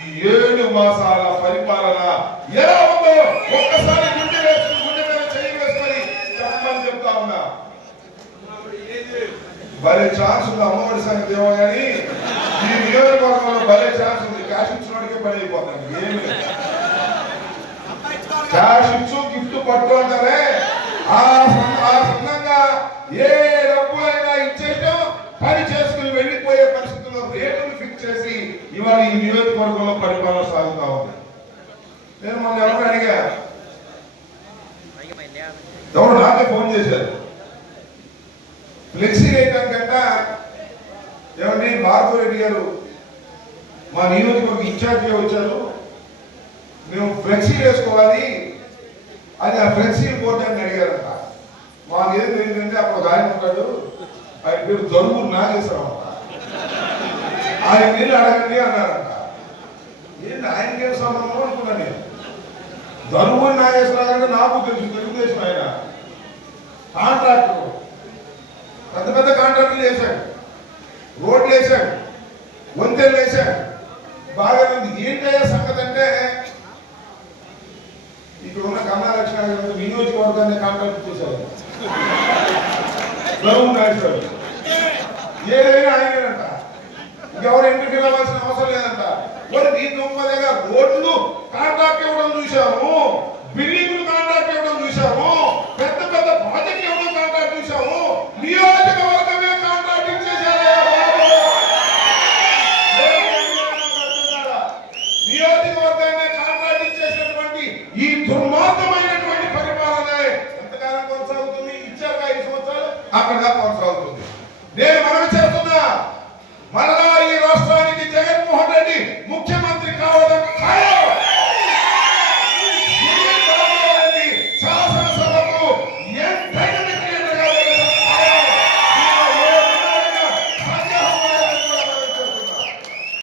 ఈ ఏడు మాసాల పరిపాలన ఎలా ఉందో ఒక్కసారి గుండె వేసుకుని గుండె మీద చేయి వేసుకొని చెప్పమని చెప్తా ఉన్నా. భలే ఛాన్స్ ఉంది అమ్మఒడి సంగతి ఏమో కానీ ఈ నియోజకవర్గంలో భలే ఛాన్స్ ఉంది. క్యాష్ ఇచ్చినోడికే పని అయిపోతాను ఏమి క్యాష్ ఇచ్చు గిఫ్ట్ పట్టు అంటారే ఆ సంఘంగా ఆ సందంగా ఏ డబ్బులైనా ఇచ్చేయటం పని ఇవాళ ఈ నియోజకవర్గంలో పరిపాలన సాగుతా ఉంది నేను మొన్న ఎవరు అడిగా? ఎవరు నాకే ఫోన్ చేశారు? ఫ్లెక్సీ వేయడానికంట ఏమండి భార్గవ రెడ్డి గారు మా నియోజకవర్గ ఇన్ఛార్జిగా వచ్చారు. మేము ఫ్లెక్సీ వేసుకోవాలి అది ఆ ఫ్లెక్సీ బోర్డు అని అడిగారంట. మాకు ఏం తెలియదంటే అప్పుడు ఒక ఆయన ఉంటాడు. ఆయన పేరు దొరుకు నాగేశ్వరరావు ఆయన నీళ్ళు అడగండి అన్నారంట. ఏంటి ఆయనకి ఏం సంబంధం అనుకున్నా నేను. దరువు నాగేశ్వరరావు అంటే నాకు తెలుసు తెలుగుదేశం ఆయన. కాంట్రాక్టర్ పెద్ద పెద్ద కాంట్రాక్టులు వేశాడు. రోడ్లు వేశాడు. వంతెలు వేశాడు. బాగా ఉంది. ఏంటయ్యా సంగతి అంటే ఇక్కడ ఉన్న కమలాలక్ష్మి గారు నియోజకవర్గాన్ని కాంట్రాక్ట్ చేశారు. గౌరవ నాగేశ్వరరావు ఏ ఎవరు ఎంట్రీకి వెళ్ళవలసిన అవసరం లేదంట. మరి దీని దగ్గర రోడ్లు కాంట్రాక్ట్ ఇవ్వడం చూసాము బిల్డింగ్లు కాంట్రాక్ట్ ఇవ్వడం చూసాము పెద్ద పెద్ద ప్రాజెక్ట్ ఇవ్వడం కాంట్రాక్ట్ చూసాము కాంట్రాక్ట్ కాంట్రాక్టింగ్ చేశారా వర్గమే కాంట్రాక్ట్ ఇచ్చేసినటువంటి ఈ దుర్మార్గమైనటువంటి పరిపాలన ఎంతకాలం కొనసాగుతుంది? ఇచ్చారు ఐదు సంవత్సరాలు? అక్కడ కొనసాగుతుంది. నేను మనవి చేస్తున్నా. pode